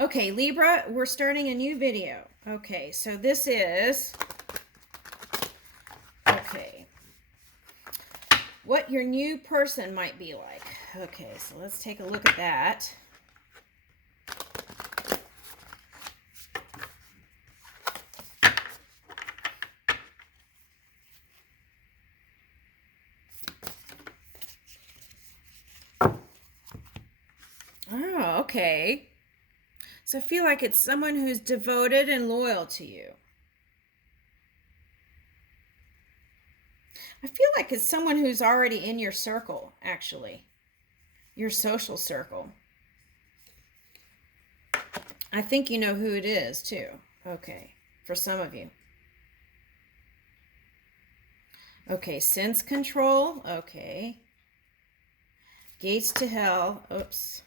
Okay, Libra, we're starting a new video. Okay, so this is, okay, what your new person might be like. Okay, so let's take a look at that. Oh, okay. So I feel like it's someone who's devoted and loyal to you. I feel like it's someone who's already in your circle, actually, your social circle. I think you know who it is, too. Okay, for some of you. Okay, sense control. Okay. Gates to hell. Oops.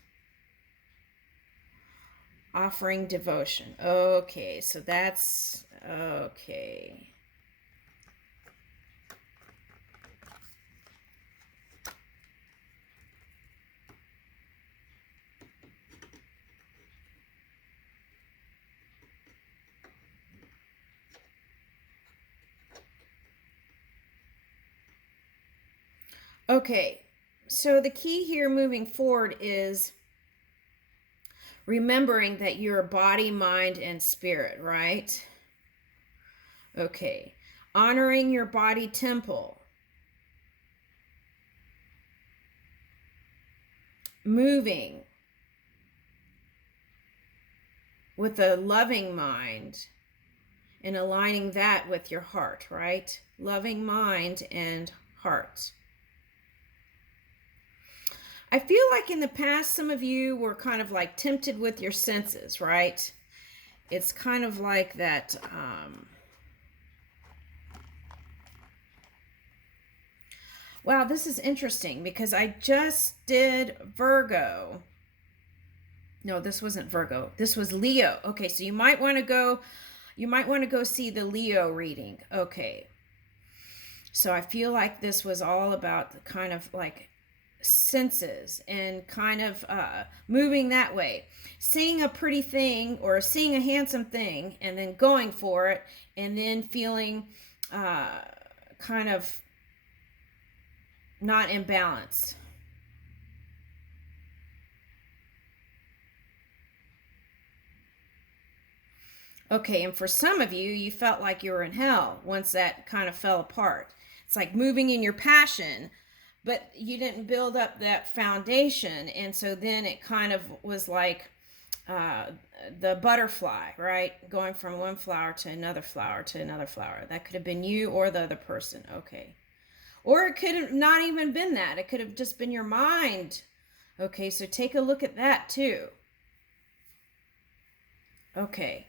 Offering devotion. Okay, so that's okay. Okay, so the key here moving forward is remembering that you're body, mind, and spirit, right? Okay, honoring your body temple, moving with a loving mind and aligning that with your heart, right? Loving mind and heart. I feel like in the past, some of you were kind of like tempted with your senses, right? It's kind of like that. Wow, this is interesting because I just did Virgo. No, this wasn't Virgo. This was Leo. Okay, so you might want to go see the Leo reading. Okay. So I feel like this was all about the kind of like senses and kind of moving that way, seeing a pretty thing or seeing a handsome thing and then going for it and then feeling kind of not in balance. Okay, and for some of you, you felt like you were in hell once that kind of fell apart. It's like moving in your passion, but you didn't build up that foundation, and so then it kind of was like uh, the butterfly, right? Going from one flower to another flower to another flower. That could have been you or the other person. Okay. Or it could have not even been that. It could have just been your mind. Okay, so take a look at that too. Okay.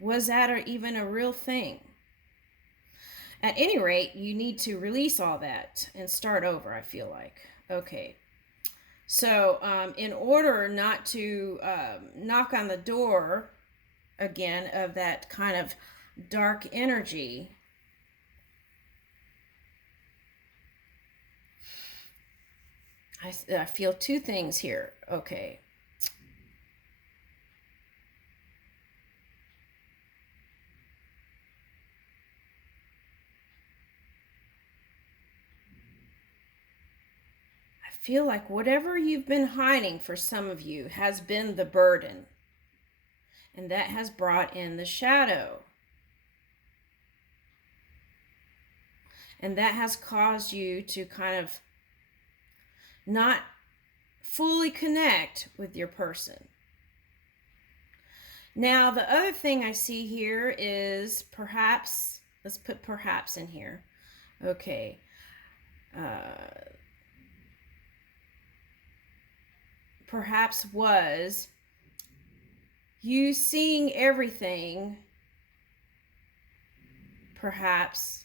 Was that even a real thing? At any rate, you need to release all that and start over, I feel like. Okay. So, in order not to knock on the door again of that kind of dark energy, I feel two things here. Okay. I feel like whatever you've been hiding for some of you has been the burden, and that has brought in the shadow. And that has caused you to kind of not fully connect with your person. Now, the other thing I see here is perhaps, let's put perhaps in here. Okay. Perhaps was you seeing everything, perhaps,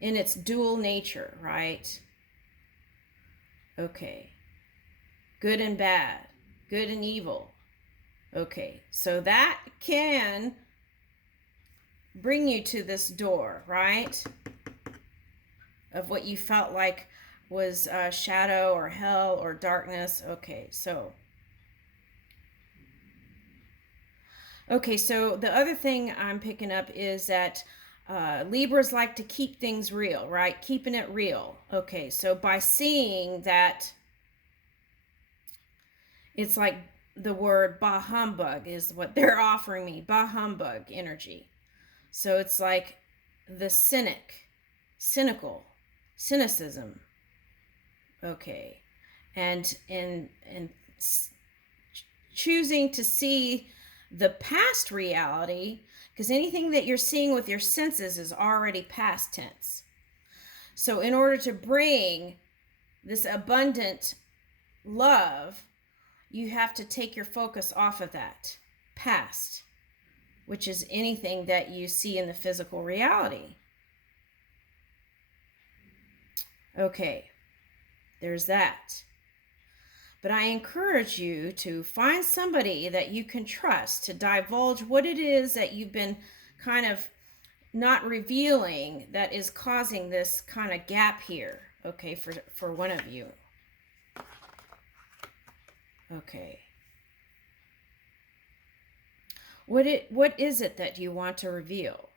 in its dual nature, right? Okay. Good and bad, good and evil. Okay, so that can bring you to this door, right? Of what you felt like was shadow or hell or darkness. Okay, so the other thing I'm picking up is that Libras like to keep things real, right? Keeping it real. Okay, so by seeing that, it's like the word bah humbug is what they're offering me, bah humbug energy. So it's like the cynicism. Okay, and choosing to see the past reality, because anything that you're seeing with your senses is already past tense. So in order to bring this abundant love, you have to take your focus off of that past, which is anything that you see in the physical reality. Okay, there's that. But I encourage you to find somebody that you can trust to divulge what it is that you've been kind of not revealing that is causing this kind of gap here, okay, for one of you. Okay. What is it that you want to reveal?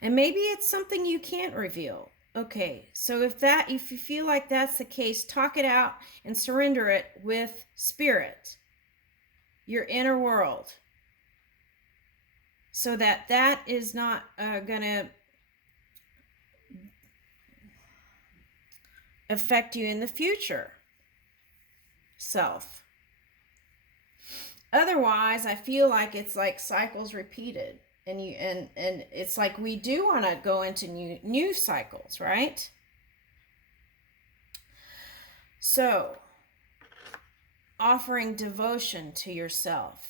And maybe it's something you can't reveal. Okay, so if you feel like that's the case, talk it out and surrender it with spirit, your inner world, so that is not gonna affect you in the future self. Otherwise, I feel like it's like cycles repeated, and it's like we do want to go into new cycles, right? So, offering devotion to yourself,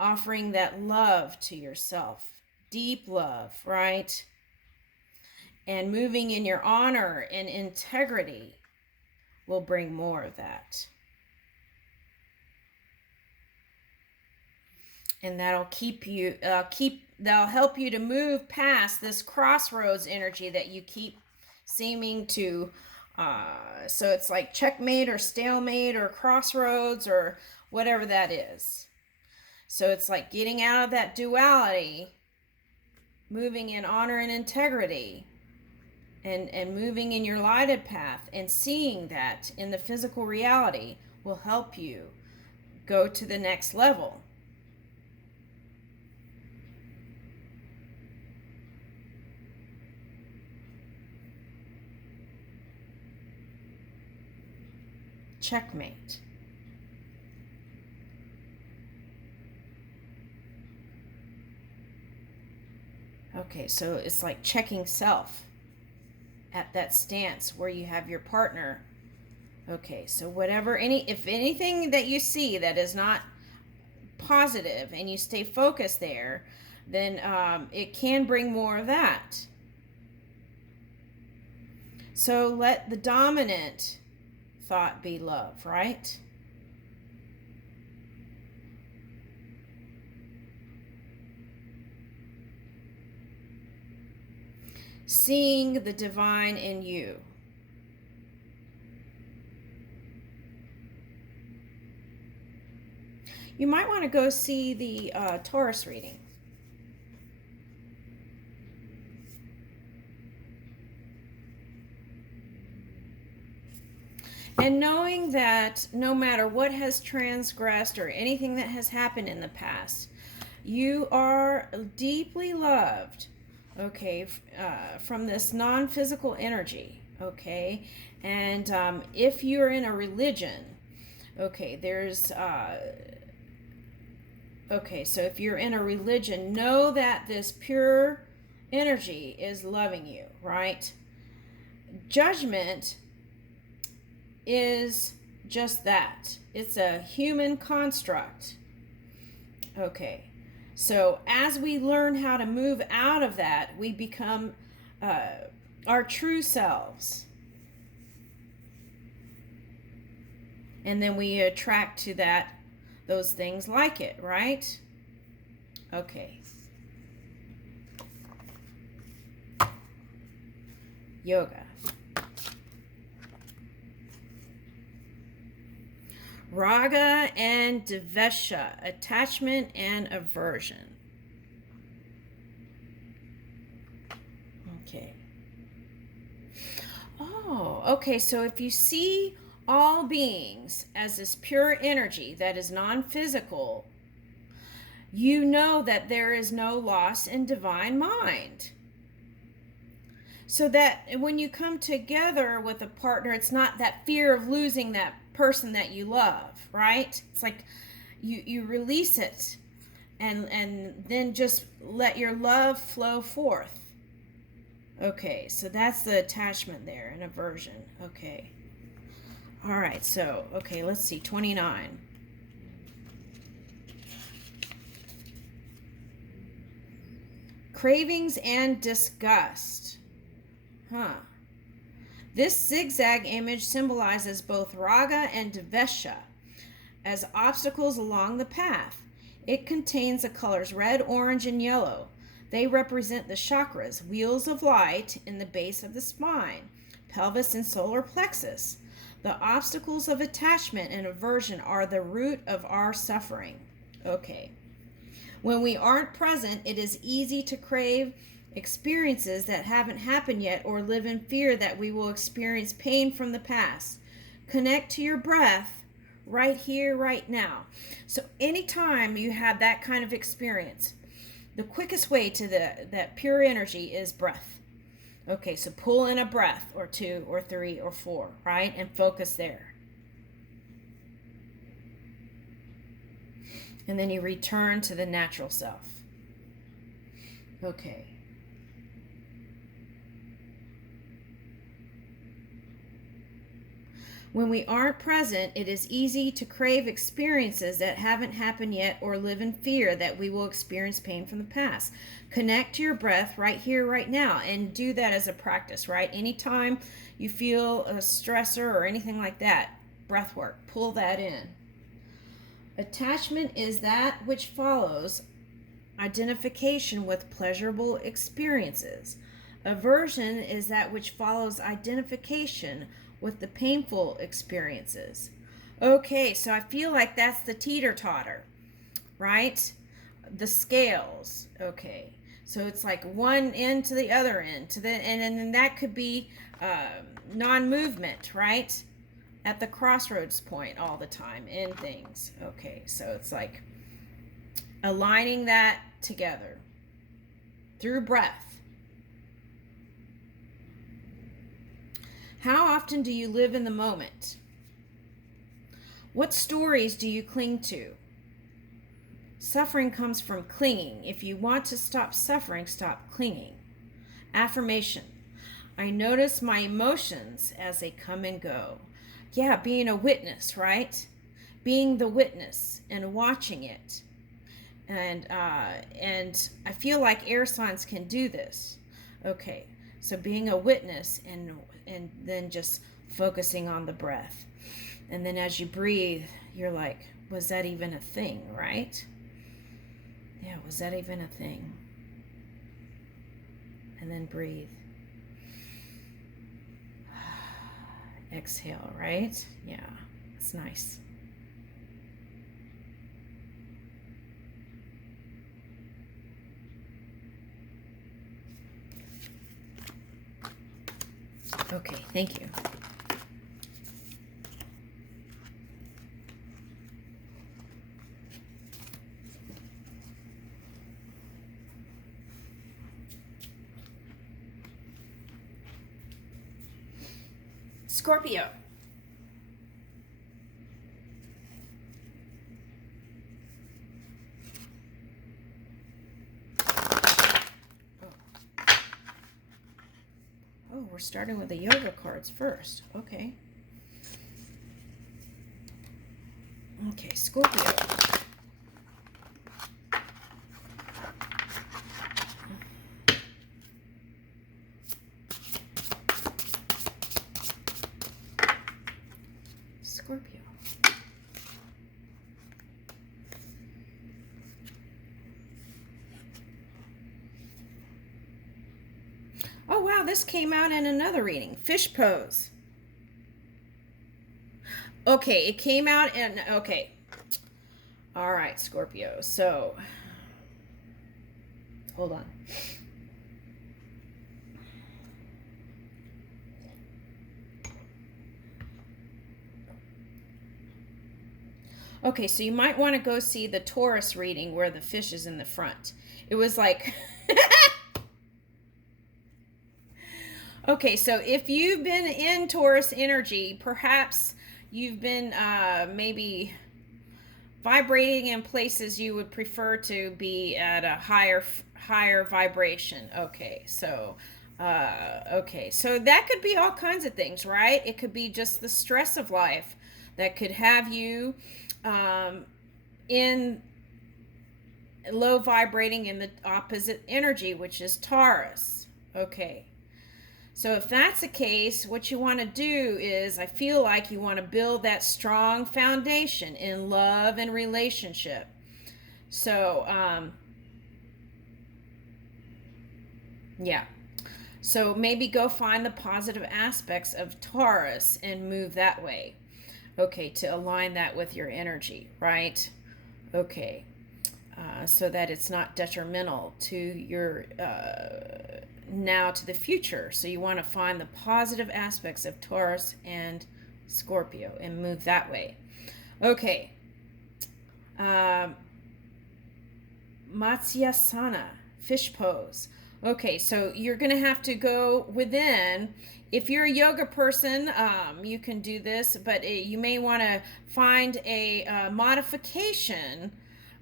offering that love to yourself, deep love, right? And moving in your honor and integrity will bring more of that. And that'll that'll help you to move past this crossroads energy that you keep seeming to, so it's like checkmate or stalemate or crossroads or whatever that is. So it's like getting out of that duality, moving in honor and integrity, and moving in your lighted path, and seeing that in the physical reality will help you go to the next level. Checkmate. Okay, so it's like checking self at that stance where you have your partner. Okay, so if anything that you see that is not positive and you stay focused there, then it can bring more of that. So let the dominant thought be love, right? Seeing the divine in you. You might want to go see the Taurus reading. And knowing that no matter what has transgressed or anything that has happened in the past, you are deeply loved, okay, from this non-physical energy, okay? And if you're in a religion, okay, so if you're in a religion, know that this pure energy is loving you, right? Judgment is just that. It's a human construct. Okay, so as we learn how to move out of that, we become our true selves. And then we attract to those things like it, right? Okay. Yoga. Raga and Dvesha, attachment and aversion. Okay. Oh, okay. So if you see all beings as this pure energy that is non-physical, you know that there is no loss in divine mind. So that when you come together with a partner, it's not that fear of losing that person that you love, right? It's like you release it and then just let your love flow forth. Okay, so that's the attachment there, and aversion. Okay. All right, so, okay, let's see, 29. Cravings and disgust. Huh. This zigzag image symbolizes both raga and dvesha as obstacles along the path. It contains the colors red, orange, and yellow. They represent the chakras, wheels of light in the base of the spine, pelvis, and solar plexus. The obstacles of attachment and aversion are the root of our suffering. Okay. When we aren't present, it is easy to crave experiences that haven't happened yet or live in fear that we will experience pain from the past. Connect to your breath right here, right now. So anytime you have that kind of experience, the quickest way to that pure energy is breath. Okay, so pull in a breath or two or three or four, right? And focus there. And then you return to the natural self. Okay. When we aren't present, it is easy to crave experiences that haven't happened yet or live in fear that we will experience pain from the past. Connect to your breath right here, right now, and do that as a practice, right? Anytime you feel a stressor or anything like that, breath work, pull that in. Attachment is that which follows identification with pleasurable experiences. Aversion is that which follows identification with the painful experiences. Okay, so I feel like that's the teeter-totter, right? The scales. Okay, so it's like one end to the other end, and then that could be non-movement, right? At the crossroads point all the time in things. Okay, so it's like aligning that together through breath. How often do you live in the moment? What stories do you cling to? Suffering comes from clinging. If you want to stop suffering, stop clinging. Affirmation. I notice my emotions as they come and go. Yeah, being a witness, right? Being the witness and watching it. And I feel like air signs can do this. Okay, so being a witness and then just focusing on the breath. And then as you breathe, you're like, was that even a thing, right? Yeah, was that even a thing? And then breathe. Exhale, right? Yeah, it's nice. Okay, thank you. Scorpio. Oh, we're starting with the yoga cards first. Okay. Okay, Scorpio. Scorpio. Oh, wow, this came out in another reading. Fish pose. Okay, it came out and okay. All right, Scorpio. So, hold on. Okay, so you might want to go see the Taurus reading where the fish is in the front. It was like okay, so if you've been in Taurus energy, perhaps you've been maybe vibrating in places you would prefer to be at a higher vibration. Okay, so that could be all kinds of things, right? It could be just the stress of life that could have you in low vibrating in the opposite energy, which is Taurus. Okay. So if that's the case, what you want to do is, I feel like you want to build that strong foundation in love and relationship. So, yeah. So maybe go find the positive aspects of Taurus and move that way. Okay, to align that with your energy, right? Okay. So that it's not detrimental to your now to the future. So you want to find the positive aspects of Taurus and Scorpio and move that way. Okay. Matsyasana, fish pose. Okay, so you're going to have to go within. If you're a yoga person, you can do this, but you may want to find a modification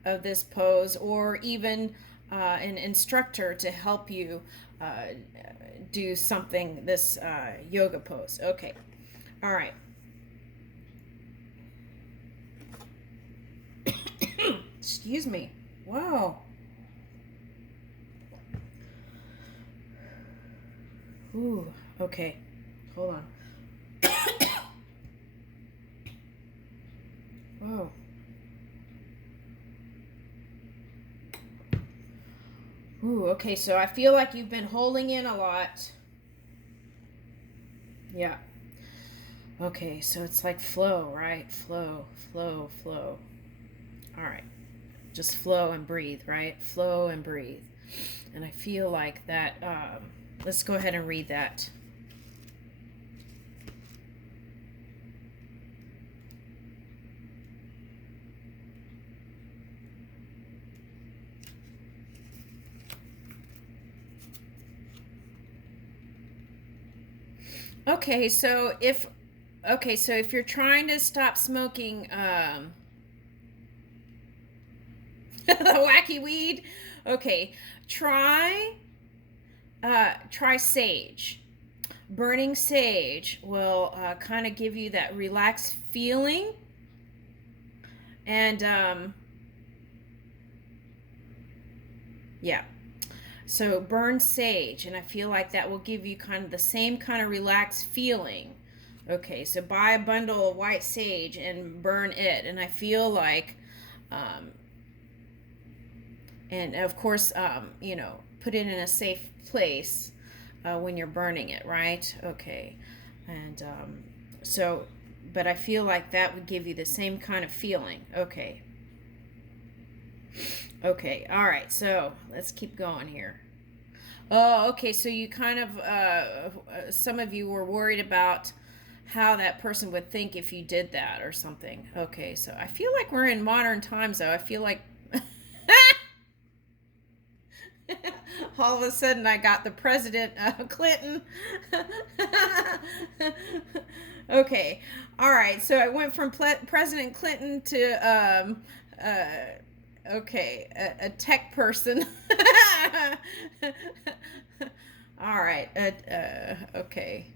of this pose, or even an instructor to help you do something, this yoga pose. Okay, all right. Excuse me. Wow. Ooh, okay. Hold on. Whoa. Ooh, okay, so I feel like you've been holding in a lot. Yeah. Okay, so it's like flow, right? Flow, flow, flow. All right. Just flow and breathe, right? Flow and breathe. And I feel like that. Let's go ahead and read that. Okay, so if you're trying to stop smoking the wacky weed, okay, try sage. Burning sage will kind of give you that relaxed feeling, and yeah. So burn sage, and I feel like that will give you kind of the same kind of relaxed feeling. Okay, so buy a bundle of white sage and burn it, and I feel like, um, and of course, put it in a safe place when you're burning it, right? Okay, and so, but I feel like that would give you the same kind of feeling. Okay. Okay, all right, so let's keep going here. Oh, okay, so you kind of, some of you were worried about how that person would think if you did that or something. Okay, so I feel like we're in modern times, though. I feel like all of a sudden I got the President Clinton. Okay, all right, so I went from President Clinton to okay, a tech person. All right, okay.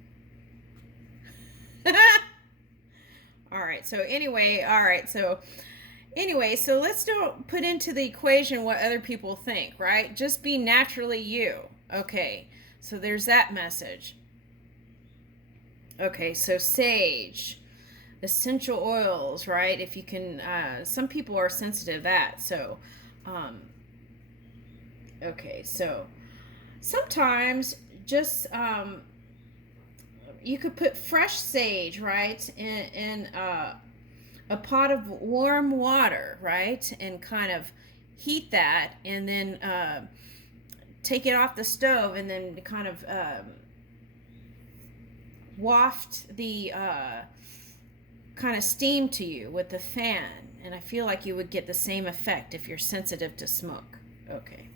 All right, so anyway, so let's don't put into the equation what other people think, right? Just be naturally you. Okay, so there's that message. Okay, so sage, essential oils, right? If you can, some people are sensitive to that. So, okay, so sometimes just you could put fresh sage, right, in a pot of warm water, right, and kind of heat that, and then take it off the stove, and then kind of waft the kind of steam to you with the fan, and I feel like you would get the same effect if you're sensitive to smoke. Okay.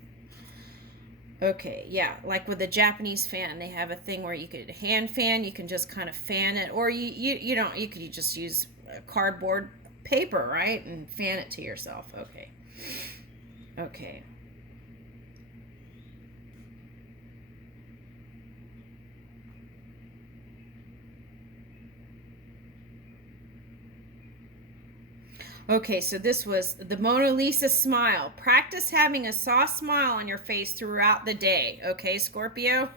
Okay, yeah, like with the Japanese fan, they have a thing where you could hand fan, you can just kind of fan it, or you don't, you could just use cardboard paper, right, and fan it to yourself. Okay. Okay. Okay, so this was the Mona Lisa smile. Practice having a soft smile on your face throughout the day. Okay, Scorpio?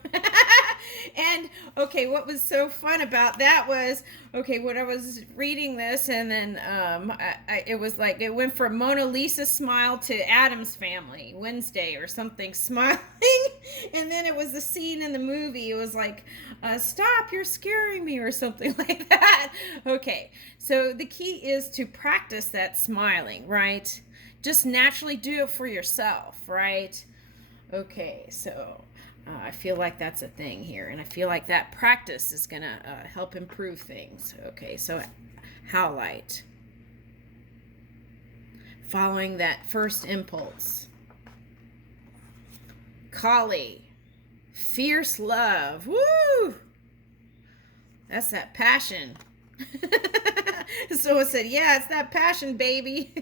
And, okay, what was so fun about that was, okay, when I was reading this, and then it was like, it went from Mona Lisa smile to Addams Family, Wednesday or something, smiling. And then it was the scene in the movie. It was like, stop, you're scaring me, or something like that. Okay, so the key is to practice that smiling, right? Just naturally do it for yourself, right? Okay, so I feel like that's a thing here, and I feel like that practice is going to help improve things. Okay, so how light? Following that first impulse. Kali, fierce love. Woo! That's that passion. So I said, yeah, it's that passion, baby.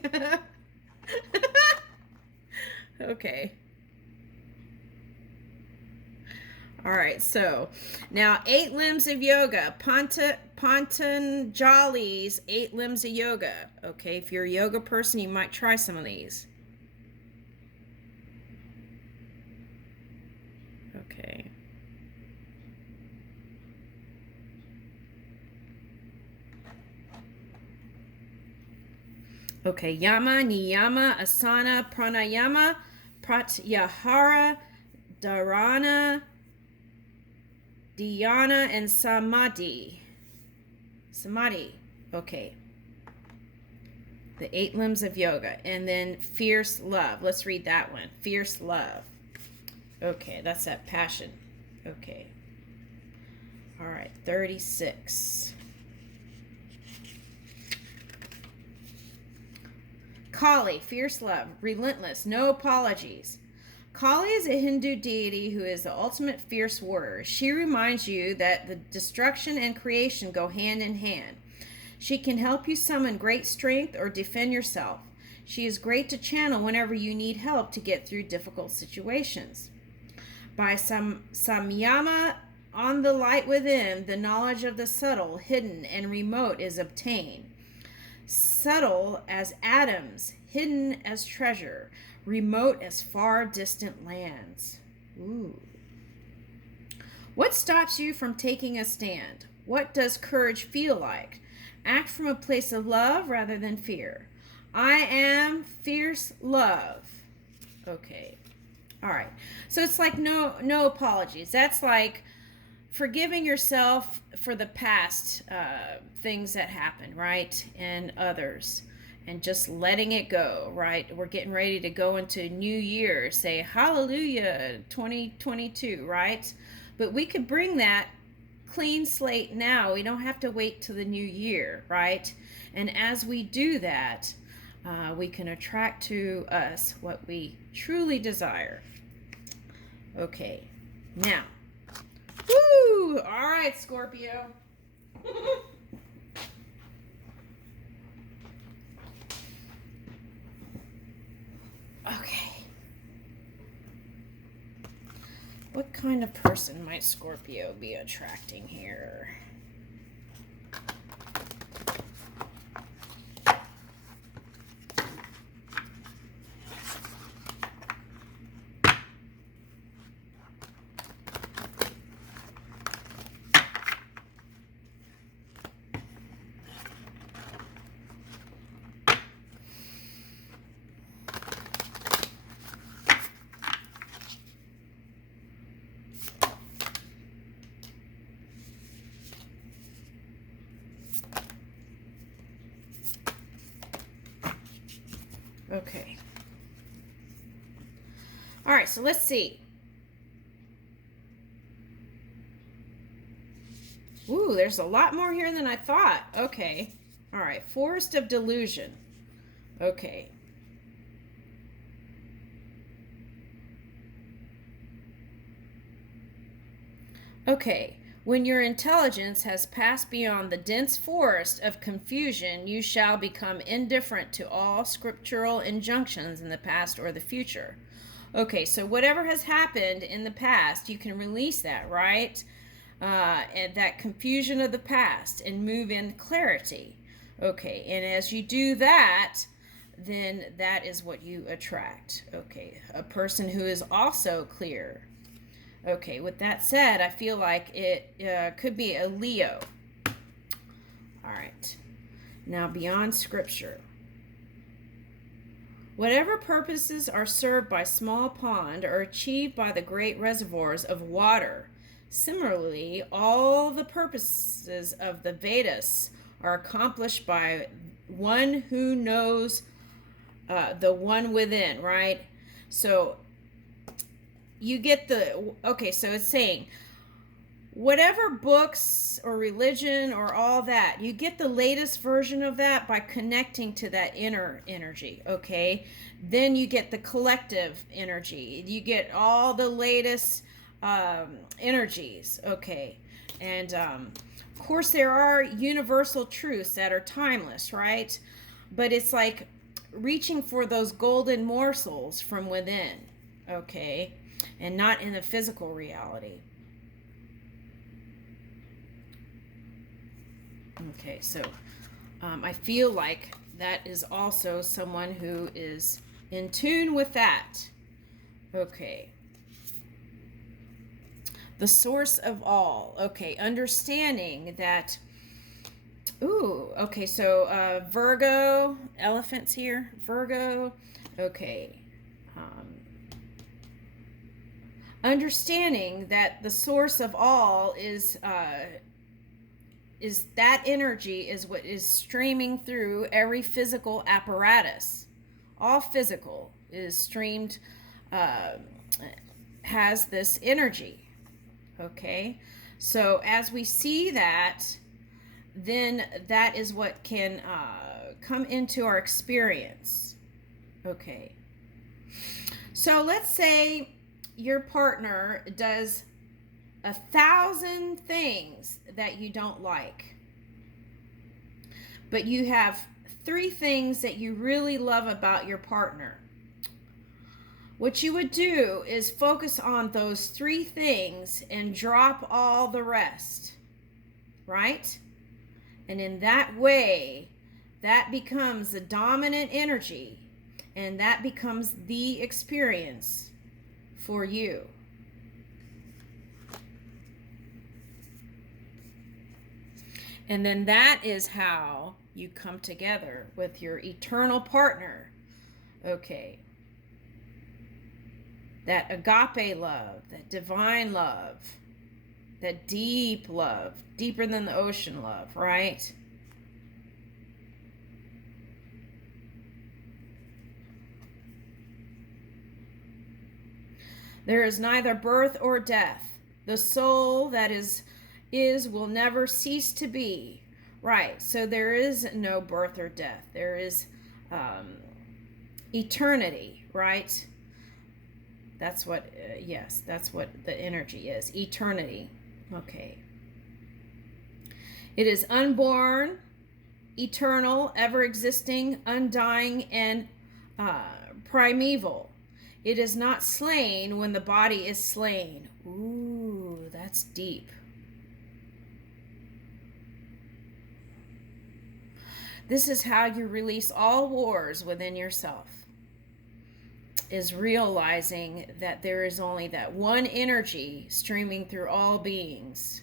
Okay. All right, so now 8 limbs of yoga. Patanjali's 8 limbs of yoga. Okay, if you're a yoga person, you might try some of these. Okay. Okay, yama, niyama, asana, pranayama, pratyahara, dharana, dhyana, and samadhi. Samadhi. Okay. The 8 limbs of yoga. And then fierce love. Let's read that one. Fierce love. Okay, that's that passion. Okay. All right, 36. Kali, fierce love, relentless, no apologies. Kali is a Hindu deity who is the ultimate fierce warrior. She reminds you that the destruction and creation go hand in hand. She can help you summon great strength or defend yourself. She is great to channel whenever you need help to get through difficult situations. By samyama on the light within, the knowledge of the subtle, hidden, and remote is obtained. Subtle as atoms, hidden as treasure, remote as far distant lands. Ooh. What stops you from taking a stand? What does courage feel like? Act from a place of love rather than fear. I am fierce love. Okay. All right. So it's like no apologies. That's like forgiving yourself for the past things that happened, right? And others. And just letting it go, right? We're getting ready to go into New Year. Say, hallelujah, 2022, right? But we could bring that clean slate now. We don't have to wait till the new year, right? And as we do that, we can attract to us what we truly desire. Okay, now. Woo! All right, Scorpio. Okay. What kind of person might Scorpio be attracting here? Okay. All right, so let's see. Ooh, there's a lot more here than I thought. Okay. All right, Forest of Delusion. Okay. Okay. When your intelligence has passed beyond the dense forest of confusion, you shall become indifferent to all scriptural injunctions in the past or the future. Okay, so whatever has happened in the past, you can release that, right? And that confusion of the past and move in clarity. Okay, and as you do that, then that is what you attract. Okay, a person who is also clear. Okay, with that said, I feel like it could be a Leo. All right, now beyond scripture. Whatever purposes are served by small pond are achieved by the great reservoirs of water. Similarly, all the purposes of the Vedas are accomplished by one who knows the one within, right? So you get okay, so it's saying whatever books or religion or all that, you get the latest version of that by connecting to that inner energy, okay? Then you get the collective energy. You get all the latest energies, okay? And of course, there are universal truths that are timeless, right? But it's like reaching for those golden morsels from within, okay? And not in the physical reality. Okay, so I feel like that is also someone who is in tune with that. Okay. The source of all. Okay, understanding that. Ooh, okay, so Virgo, elephants here. Virgo. Okay. Understanding that the source of all is that energy is what is streaming through every physical apparatus. All physical is streamed, has this energy. Okay, so as we see that, then that is what can come into our experience. Okay, so let's say your partner does 1,000 things that you don't like, but you have 3 things that you really love about your partner. What you would do is focus on those 3 things and drop all the rest, right? And in that way, that becomes the dominant energy, and that becomes the experience for you. And then that is how you come together with your eternal partner. Okay. That agape love, that divine love, that deep love, deeper than the ocean love, right? There is neither birth or death. The soul that is will never cease to be. Right, so there is no birth or death. There is eternity, right? That's what, yes, that's what the energy is. Eternity. Okay. It is unborn, eternal, ever existing, undying, and primeval. It is not slain when the body is slain. Ooh, that's deep. This is how you release all wars within yourself, is realizing that there is only that one energy streaming through all beings.